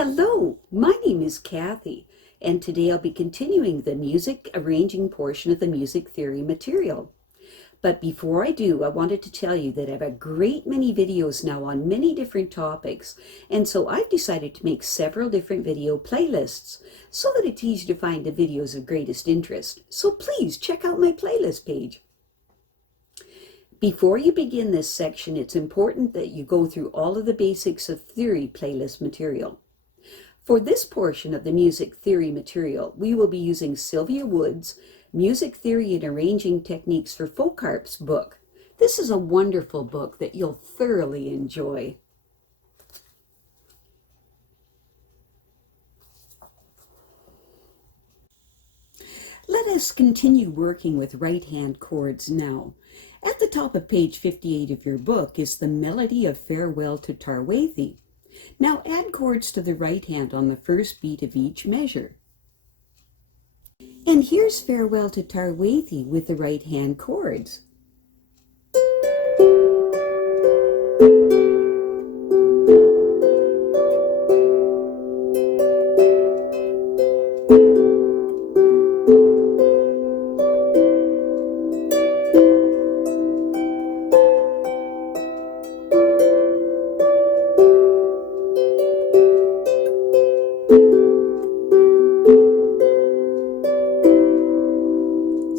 Hello, my name is Kathy, and today I'll be continuing the music arranging portion of the music theory material. But before I do, I wanted to tell you that I have a great many videos now on many different topics, and so I've decided to make several different video playlists so that it's easy to find the videos of greatest interest. So please check out my playlist page. Before you begin this section, it's important that you go through all of the basics of theory playlist material. For this portion of the music theory material, we will be using Sylvia Woods' Music Theory and Arranging Techniques for Folk Harps book. This is a wonderful book that you'll thoroughly enjoy. Let us continue working with right hand chords now. At the top of page 58 of your book is the melody of Farewell to Tarwathie. Now add chords to the right hand on the first beat of each measure. And here's Farewell to Tarwathie with the right hand chords.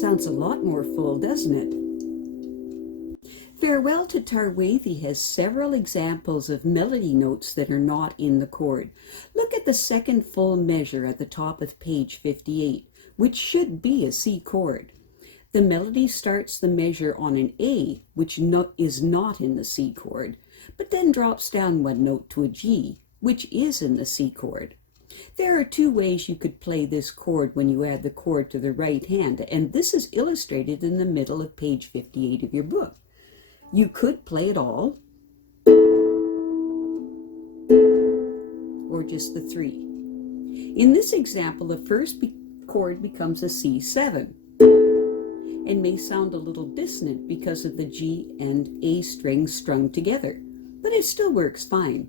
Sounds a lot more full, doesn't it? Farewell to Tarwathie has several examples of melody notes that are not in the chord. Look at the second full measure at the top of page 58, which should be a C chord. The melody starts the measure on an A, which is not in the C chord, but then drops down one note to a G, which is in the C chord. There are two ways you could play this chord when you add the chord to the right hand, and this is illustrated in the middle of page 58 of your book. You could play it all, or just the three. In this example, the first chord becomes a C7, and may sound a little dissonant because of the G and A strings strung together, but it still works fine.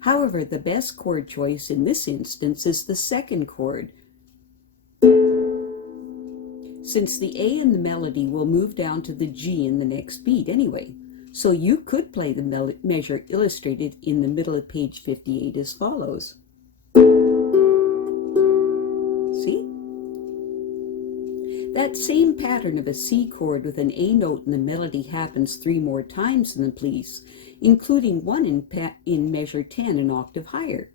However, the best chord choice in this instance is the second chord, since the A in the melody will move down to the G in the next beat anyway. So you could play the measure illustrated in the middle of page 58 as follows. See? That same pattern of a C chord with an A note in the melody happens 3 more times in the piece, including one in measure 10, an octave higher.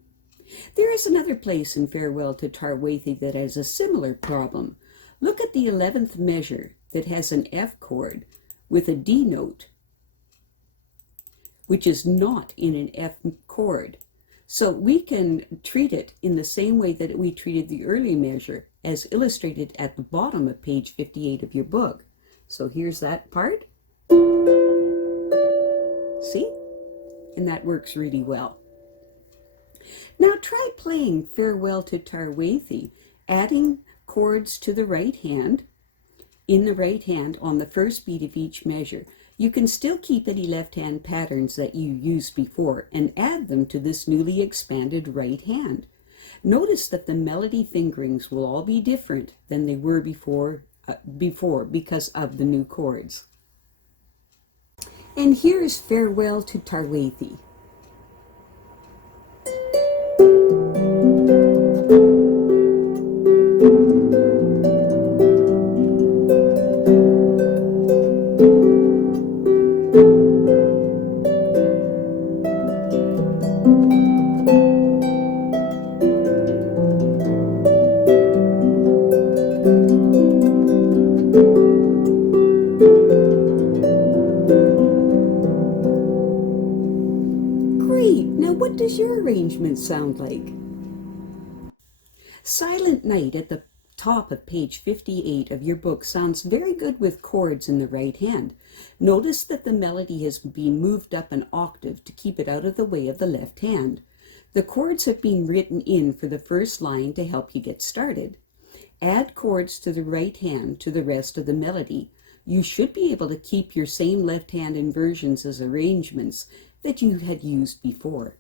There is another place in Farewell to Tarwathie that has a similar problem. Look at the 11th measure that has an F chord with a D note, which is not in an F chord. So we can treat it in the same way that we treated the early measure, as illustrated at the bottom of page 58 of your book. So here's that part. See? And that works really well. Now try playing Farewell to Tarwathie, adding chords to the right hand, in the right hand on the first beat of each measure. You can still keep any left hand patterns that you used before and add them to this newly expanded right hand. Notice that the melody fingerings will all be different than they were before because of the new chords. And here's Farewell to Tarwathie. Great! Now what does your arrangement sound like? Silent Night at the top of page 58 of your book sounds very good with chords in the right hand. Notice that the melody has been moved up an octave to keep it out of the way of the left hand. The chords have been written in for the first line to help you get started. Add chords to the right hand to the rest of the melody. You should be able to keep your same left hand inversions as arrangements that you had used before.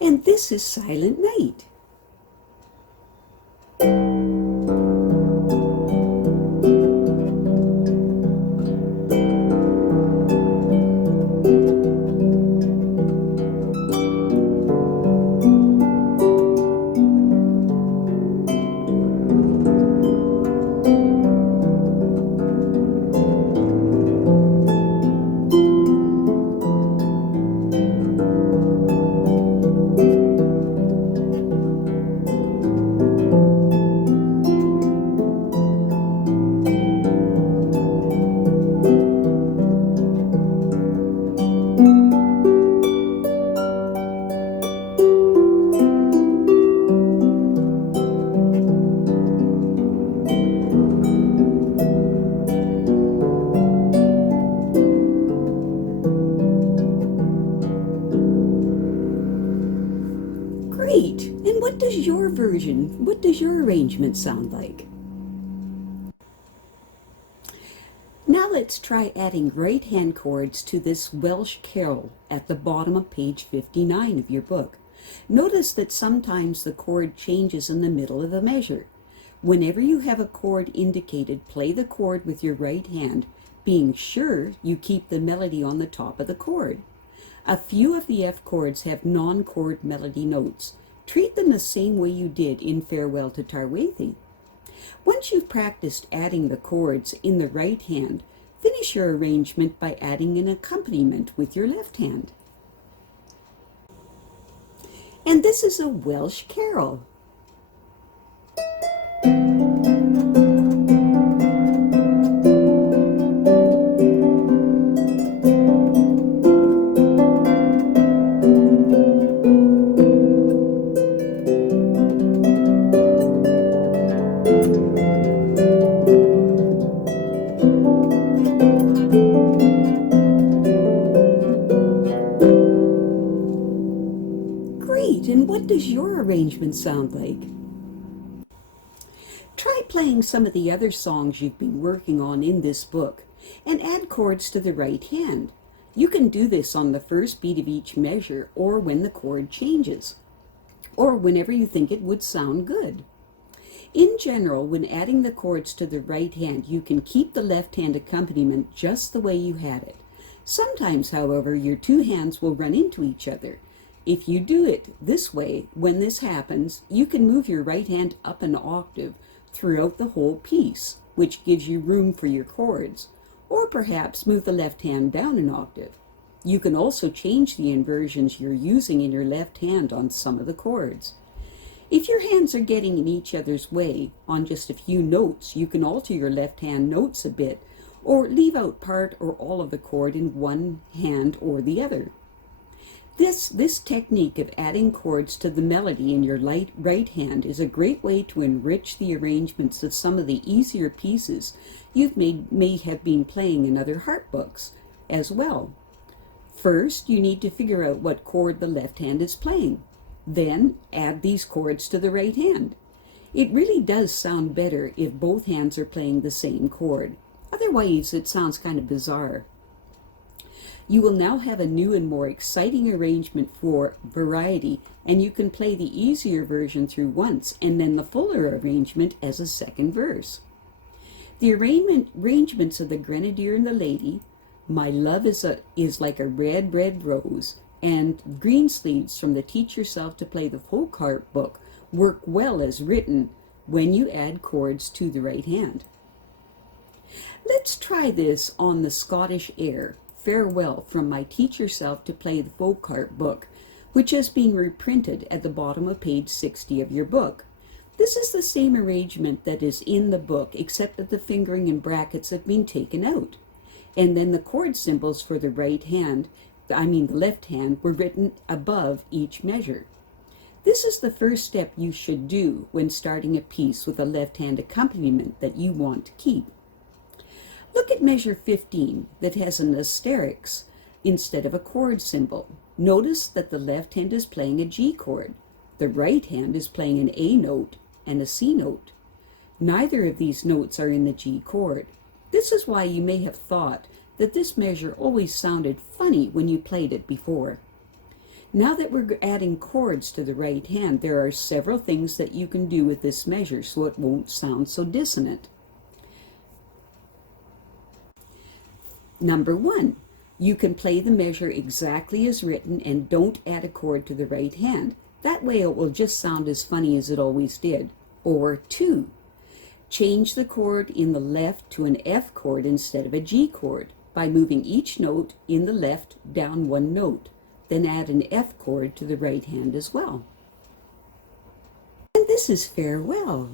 And this is Silent Night. Great! And what does your arrangement sound like? Now let's try adding right hand chords to this Welsh Carol at the bottom of page 59 of your book. Notice that sometimes the chord changes in the middle of a measure. Whenever you have a chord indicated, play the chord with your right hand, being sure you keep the melody on the top of the chord. A few of the F chords have non-chord melody notes. Treat them the same way you did in Farewell to Tarwathie. Once you've practiced adding the chords in the right hand, finish your arrangement by adding an accompaniment with your left hand. And this is a Welsh Carol. Great, and what does your arrangement sound like? Try playing some of the other songs you've been working on in this book and add chords to the right hand. You can do this on the first beat of each measure or when the chord changes, or whenever you think it would sound good. In general, when adding the chords to the right hand, you can keep the left hand accompaniment just the way you had it. Sometimes, however, your two hands will run into each other. If you do it this way, when this happens, you can move your right hand up an octave throughout the whole piece, which gives you room for your chords, or perhaps move the left hand down an octave. You can also change the inversions you're using in your left hand on some of the chords. If your hands are getting in each other's way on just a few notes, you can alter your left hand notes a bit, or leave out part or all of the chord in one hand or the other. This technique of adding chords to the melody in your right hand is a great way to enrich the arrangements of some of the easier pieces you may have been playing in other harp books as well. First, you need to figure out what chord the left hand is playing. Then, add these chords to the right hand. It really does sound better if both hands are playing the same chord. Otherwise, it sounds kind of bizarre. You will now have a new and more exciting arrangement for variety, and you can play the easier version through once and then the fuller arrangement as a second verse. The arrangements of the Grenadier and the Lady, My Love is Like a Red, Red Rose, and Greensleeves from the Teach Yourself to Play the Folk Harp book work well as written when you add chords to the right hand. Let's try this on the Scottish air, Farewell, from my Teach Yourself to Play the Folk Harp book, which has been reprinted at the bottom of page 60 of your book. This is the same arrangement that is in the book, except that the fingering and brackets have been taken out. And then the chord symbols for the the left hand, were written above each measure. This is the first step you should do when starting a piece with a left hand accompaniment that you want to keep. Look at measure 15 that has an asterisk instead of a chord symbol. Notice that the left hand is playing a G chord. The right hand is playing an A note and a C note. Neither of these notes are in the G chord. This is why you may have thought that this measure always sounded funny when you played it before. Now that we're adding chords to the right hand, there are several things that you can do with this measure so it won't sound so dissonant. Number 1, you can play the measure exactly as written and don't add a chord to the right hand. That way it will just sound as funny as it always did. Or 2, change the chord in the left to an F chord instead of a G chord by moving each note in the left down one note. Then add an F chord to the right hand as well. And this is Farewell.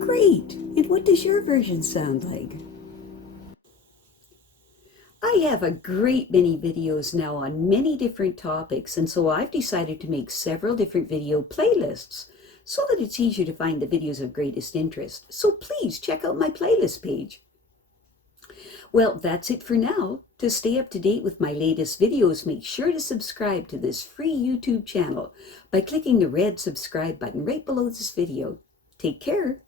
Great! And what does your version sound like? I have a great many videos now on many different topics, and so I've decided to make several different video playlists so that it's easier to find the videos of greatest interest. So please check out my playlist page. Well, that's it for now. To stay up to date with my latest videos, make sure to subscribe to this free YouTube channel by clicking the red subscribe button right below this video. Take care.